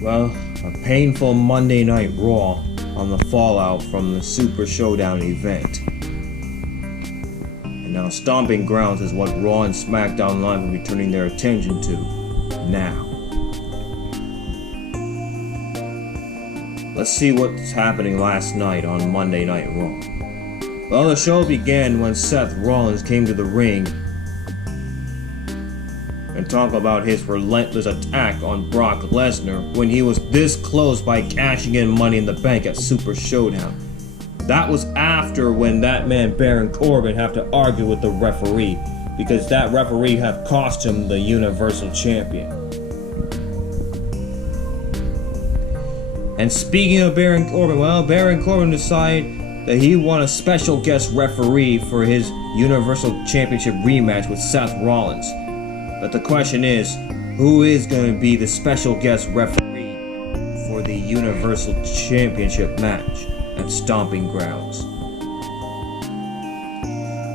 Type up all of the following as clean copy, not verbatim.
Well, a painful Monday Night Raw on the fallout from the Super Showdown event. And now Stomping Grounds is what Raw and SmackDown Live will be turning their attention to now. Let's see what's happening last night on Monday Night Raw. Well, the show began when Seth Rollins came to the ring and talk about his relentless attack on Brock Lesnar when he was this close by cashing in Money in the Bank at Super Showdown. That was after when that man Baron Corbin had to argue with the referee because that referee had cost him the Universal Champion. And speaking of Baron Corbin, well, Baron Corbin decided that he wanted a special guest referee for his Universal Championship rematch with Seth Rollins. But the question is, who is going to be the special guest referee for the Universal Championship match at Stomping Grounds?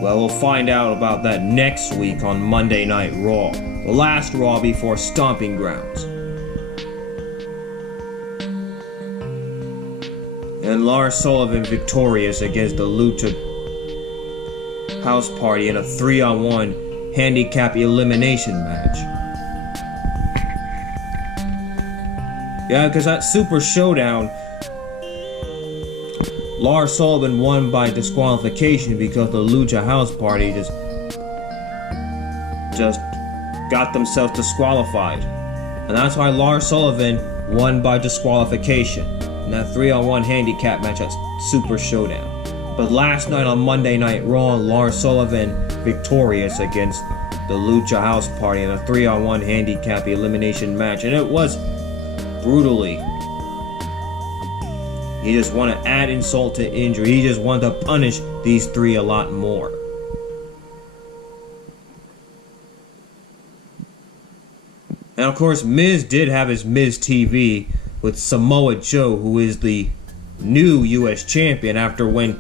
Well, we'll find out about that next week on Monday Night Raw, the last Raw before Stomping Grounds. And Lars Sullivan victorious against the Lucha House Party in a 3-on-1 handicap elimination match. Yeah, because at Super Showdown, Lars Sullivan won by disqualification because the Lucha House Party just got themselves disqualified. And that's why Lars Sullivan won by disqualification in that 3-on-1 handicap match at Super Showdown. But last night on Monday Night Raw, Lars Sullivan victorious against the Lucha House Party in a 3-on-1 handicap elimination match, and it was brutally. He just wanted to add insult to injury. He just wanted to punish these three a lot more. And of course, MIZ did have his MIZ TV with Samoa Joe, who is the new US champion after when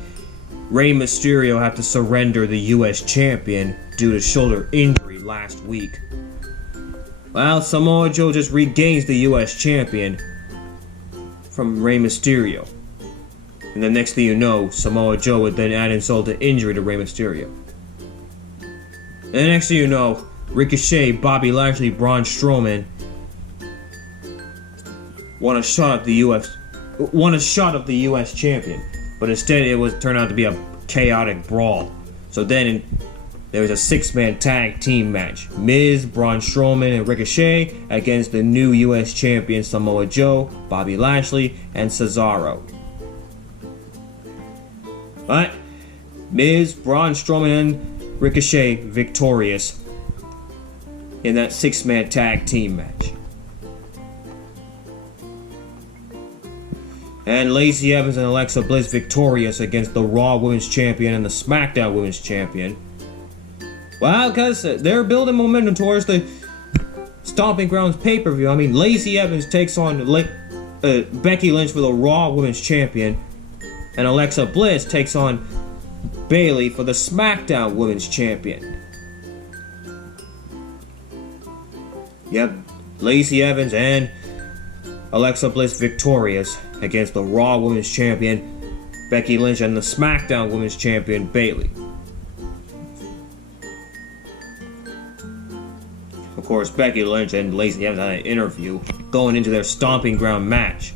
Rey Mysterio had to surrender the US champion due to shoulder injury last week. Well, Samoa Joe just regains the US champion from Rey Mysterio. And the next thing you know, Samoa Joe would then add insult to injury to Rey Mysterio. And the next thing you know, Ricochet, Bobby Lashley, Braun Strowman won a shot of the US champion. But instead it turned out to be a chaotic brawl. So then there was a 6-man tag team match. MIZ, Braun Strowman, and Ricochet against the new US champion Samoa Joe, Bobby Lashley, and Cesaro. But MIZ, Braun Strowman, and Ricochet victorious in that 6-man tag team match. And Lacey Evans and Alexa Bliss victorious against the Raw Women's Champion and the SmackDown Women's Champion. Well, because they're building momentum towards the Stomping Grounds pay-per-view. I mean, Lacey Evans takes on Becky Lynch for the Raw Women's Champion, and Alexa Bliss takes on Bayley for the SmackDown Women's Champion. Yep, Lacey Evans and Alexa Bliss victorious against the Raw Women's Champion, Becky Lynch, and the SmackDown Women's Champion, Bayley. Of course, Becky Lynch and Lacey Evans had an interview going into their Stomping Ground match.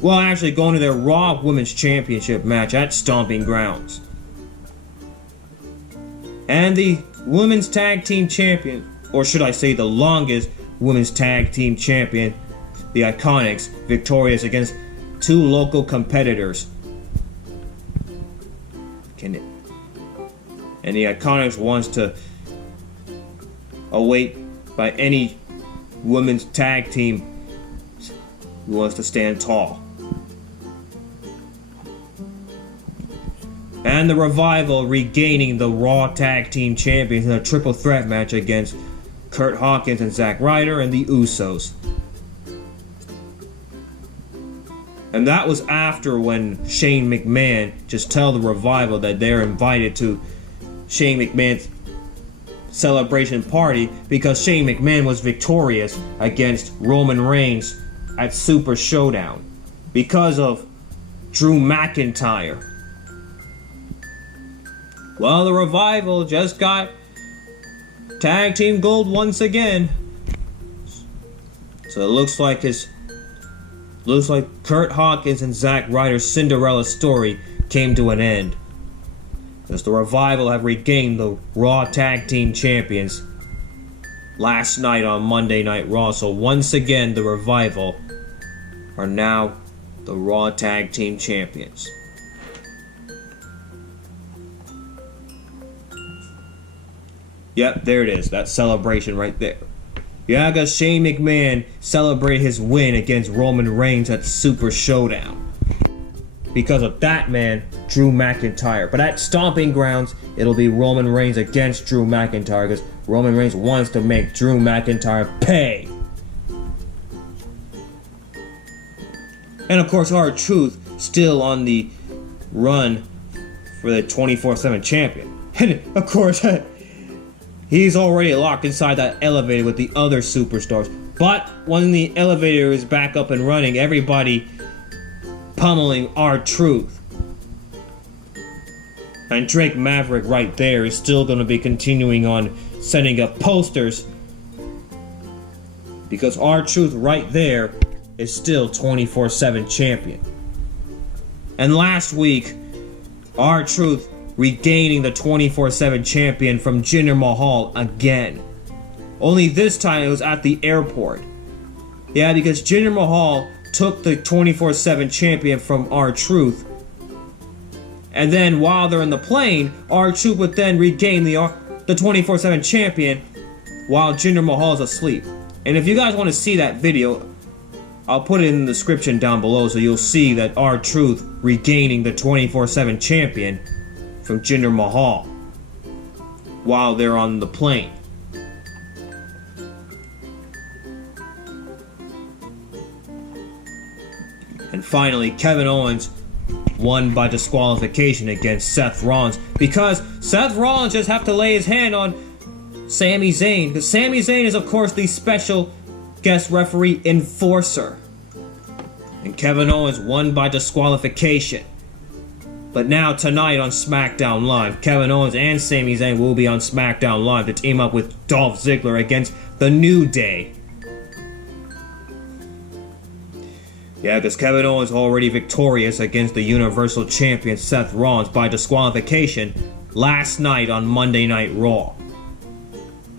Well, actually going to their Raw Women's Championship match at Stomping Grounds. And the Women's Tag Team Champion, or should I say the longest Women's Tag Team Champion, the Iconics, victorious against two local competitors. And the Iconics wants to await by any women's tag team who wants to stand tall. And the Revival regaining the Raw Tag Team Champions in a triple threat match against Curt, Hawkins, and Zack Ryder and the Usos. And that was after when Shane McMahon just told the Revival that they're invited to Shane McMahon's celebration party because Shane McMahon was victorious against Roman Reigns at Super Showdown because of Drew McIntyre. Well, the Revival just got tag team gold once again. So it looks like Curt, Hawkins, and Zack Ryder's Cinderella story came to an end, as the Revival have regained the Raw Tag Team Champions last night on Monday Night Raw. So once again, the Revival are now the Raw Tag Team Champions. Yep, there it is. That celebration right there. Yeah, because Shane McMahon celebrated his win against Roman Reigns at Super Showdown. Because of that man, Drew McIntyre. But at Stomping Grounds, it'll be Roman Reigns against Drew McIntyre, because Roman Reigns wants to make Drew McIntyre pay. And of course, R-Truth still on the run for the 24/7 champion. And of course, he's already locked inside that elevator with the other superstars. But when the elevator is back up and running, everybody pummeling R-Truth. And Drake Maverick right there is still going to be continuing on setting up posters, because R-Truth right there is still 24/7 champion. And last week, R-Truth regaining the 24/7 champion from Jinder Mahal again. Only this time it was at the airport. Yeah, because Jinder Mahal took the 24/7 champion from R-Truth, and then while they're in the plane, R-Truth would then regain the 24/7 champion while Jinder Mahal is asleep. And if you guys want to see that video, I'll put it in the description down below, so you'll see that R-Truth regaining the 24/7 champion from Jinder Mahal while they're on the plane. And finally, Kevin Owens won by disqualification against Seth Rollins, because Seth Rollins just have to lay his hand on Sami Zayn, because Sami Zayn is of course the special guest referee enforcer. And Kevin Owens won by disqualification. But now tonight on SmackDown Live, Kevin Owens and Sami Zayn will be on SmackDown Live to team up with Dolph Ziggler against The New Day. Yeah, because Kevin Owens already victorious against the Universal Champion Seth Rollins by disqualification last night on Monday Night Raw.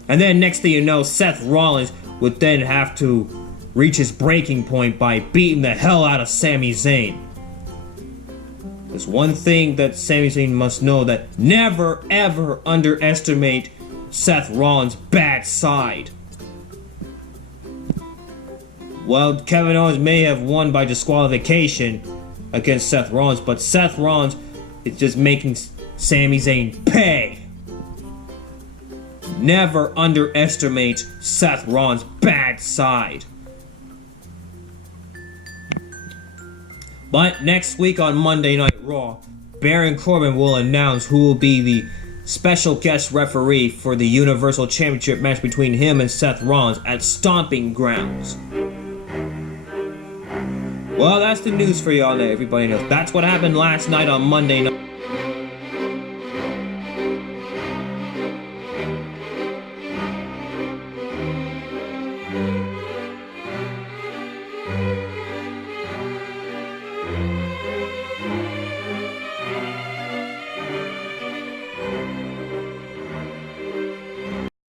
And then next thing you know, Seth Rollins would then have to reach his breaking point by beating the hell out of Sami Zayn. There's one thing that Sami Zayn must know, that never ever underestimate Seth Rollins' bad side. Well, Kevin Owens may have won by disqualification against Seth Rollins, but Seth Rollins is just making Sami Zayn pay. Never underestimate Seth Rollins' bad side. But next week on Monday Night Raw, Baron Corbin will announce who will be the special guest referee for the Universal Championship match between him and Seth Rollins at Stomping Grounds. Well, that's the news for y'all there, everybody knows. That's what happened last night on Monday Night.